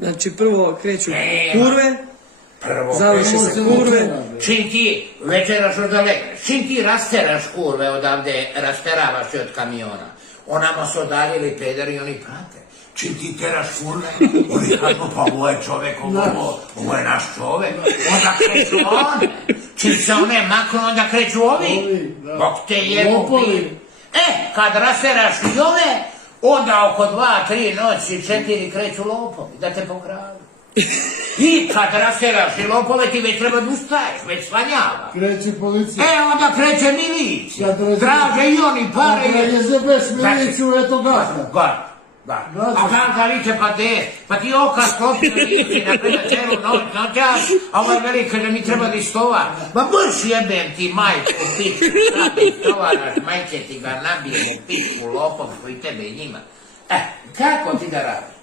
Znači prvo kreću kurve, Prvo završi se kurve. Čim ti večeraš od legneš, čim ti rasteraš kurve odavde, rasteravaš je od kamiona. Onamo su odaljili pederi i oni prate. Čim ti teraš kurve, oni kažu pa ovo je čovek, ovo je naš čovek. Onda kreću one. Čim se one maknu, onda kreću ovi. Bok te jebu pi. Kad rasteraš i ove, onda oko 2, 3 noći, 4 kreću lopovi, da te pokradu. I kad rasteraš i lopove ti već treba da ustaješ, već svanjava. Kreće policija. Onda kreće milicija. Traže i oni pare. Kada je zebeš miliciju, eto gazda. A gazda liče pa de, pa ti oka sklopio liči na preda celu noćas, a ovaj velika da mi treba da istovar. Ma mrš jebem ti majku pičku, šta da istovaraš, majke ti ga nabijem u pičku lopovsku i tebe i njima. Kako ti da radiš?